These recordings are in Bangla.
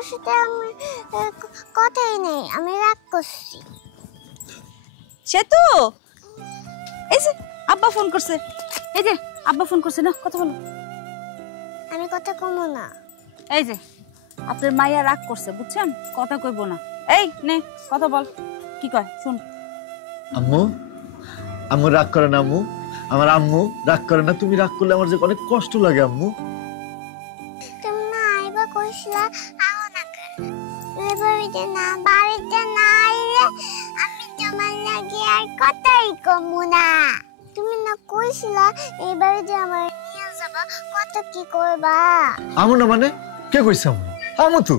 তোমার সাথে আমি কথাই নেই, আমি রাগ করছি। সেতু, এই যে আব্বা ফোন করছে, এই যে আব্বা ফোন করছে, না কথা বলো। আমি কথা কমো না। এই যে আপনার মাইয়া রাগ করছে, বুঝছেন, কথা কইবো না। এই নে কথা বল, কি কয় শুন। আম্মু, আম্মু রাগ করে না আম্মু, আমার আম্মু রাগ করে না। তুমি রাগ করলে আমার যে অনেক কষ্ট লাগে আম্মু। তুমি না আইবা কইছিলা, আও না কেন? বাড়িতে না, বাড়িতে না আইলে আমি তোমার লাগে আর কথাই কমু না। তুমি না কইছিলা এই বাড়িতে আমার নিয়ে যাবা, কত কি করবা? আম্মু না মানে কে কইছে আম্মু? আম্মু তো।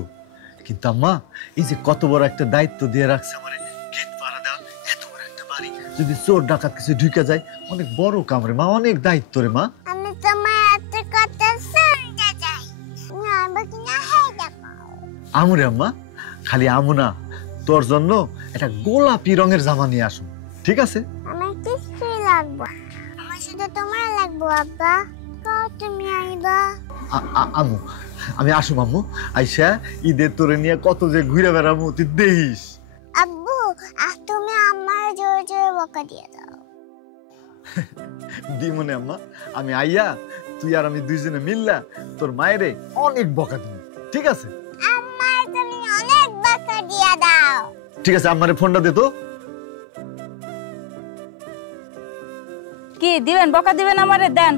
কিন্তু আম্মা, এই যে কত বড় একটা দায়িত্ব দিয়ে রাখছে আমারে, গেট পাড়া দেওয়া, এত বড় একটা বাড়ি, যদি চোর ডাকাত কিছু ঢুকে যায়, অনেক বড় কাম রে মা, অনেক দায়িত্ব রে মা। আমি তোমার এত কথা শুনতে চাই না, বাকি না হ্যাঁ দেখো। আমু রে আম্মা, খালি আমু না, তোর জন্য একটা গোলাপি রঙের জামা নিয়ে আসুন, ঠিক আছে? আমার কিছুই লাগবে, আমার শুধু তোমার লাগবে। আব্বা কও তুমি আইবা? আম্মু, আমি আসুম আম্মু, আইসা ঈদের তোরে নিয়ে কত যে ঘুরে বেড়ামু তুই দেখিস। আব্বু তুমি আমার জোরে জোরে বকা দিয়ে দাও। দিমনে আম্মা, আমি আইয়া তুই আর আমি দুইজনে মিললা তোর মায়েরে অনেক বকা দিব, ঠিক আছে? আমার তুমি অনেক বকা দিয়ে দাও। ঠিক আছে, আমারে ফোনটা দে তো। কি দিবেন, বকা দিবেন আমারে? দেন।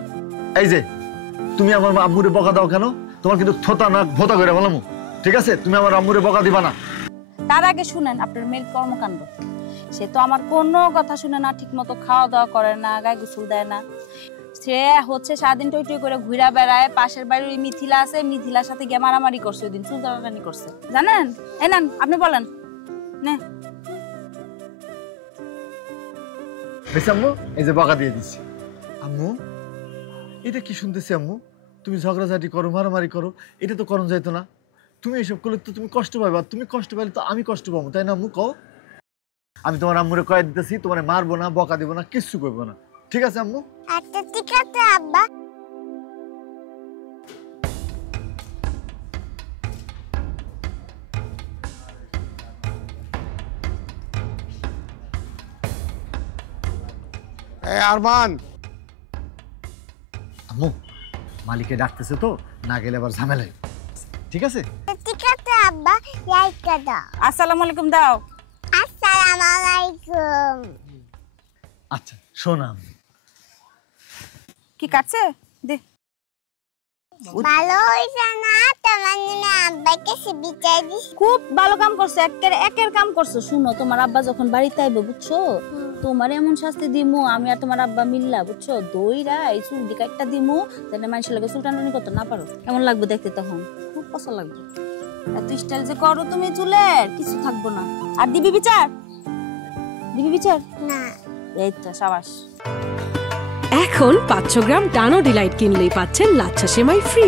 এই যে তুমি আমার আম্মুরে বকা দাও কেন? তোমার কিন্তু থোতা না ভোতা করে বলামু, ঠিক আছে? তুমি আমার আম্মুরে বকা দিবা না। তার আগে শুনেন আপনার মেয়ের কর্মকাণ্ড। সে তো আমার কোনো কথা শুনে না, ঠিক মতো খাওয়া দাওয়া করে না, গায়ে গোসল দেয় না। সে হচ্ছে সারাদিন টই টই করে ঘুরা বেড়ায়। পাশের বাড়ির মিথিলা আছে, মিথিলার সাথে গিয়ে মারামারি করছে, ওই দিন চুলকানি করছে, জানেন? এই নেন, আপনি বলেন। নে বেশ আম্মু, এই যে বকা দিয়ে দিচ্ছি। আম্মু, এটা কি শুনতেছি আম্মু? তুমি ঝগড়াঝাটি করো, মারামারি করো, এটা তো করণ যাইতো না। তুমি এসব করলে তো তুমি কষ্ট পাবে, আর তুমি কষ্ট পাইলে তো আমি কষ্ট পাবো, তাই না আম্মু? কও। আমি তোমার আম্মুরে কয়ে দিতেছি, তোমার মারবো না, বকা দিব না, কিচ্ছু করবো না, ঠিক আছে আম্মু? আচ্ছা ঠিক আছে আব্বা। আরমান, আম্মু, মালিকে ডাকতেছে তো, না গেলে আবার ঝামেলা, ঠিক আছে? ঠিক আছে আব্বা, লাইকা দাও। আসসালামু আলাইকুম দাও। আসসালামু আলাইকুম। আচ্ছা শোনা আম্মু, কি কাটছে? দে। ভালো হইছে না? তোমার নামে আব্বাকে বিচার দিস। খুব ভালো কাম করছো, একের কাম করছো। শুনো, তোমার আব্বা যখন বাড়িতে আইবে, বুঝছো, তোমার এমন শাস্তি দিমু আমি আর তোমার আব্বা মিল্লা, বুঝছো, দইরা এই চুল দিকে একটা দিমু, যাতে মানুষের লাগে চুল টানানি করতে না পারো। কেমন লাগবে দেখতে? তখন খুব পছন্দ লাগবে। এত স্টাইল যে করো তুমি চুলের, কিছু থাকবো না। আর দিবি বিচার? দিবি বিচার? না। এই তো সাবাস। এখন 500 গ্রাম ডানো ডিলাইট কিনলেই পাচ্ছেন লাচ্ছা সেমাই ফ্রি।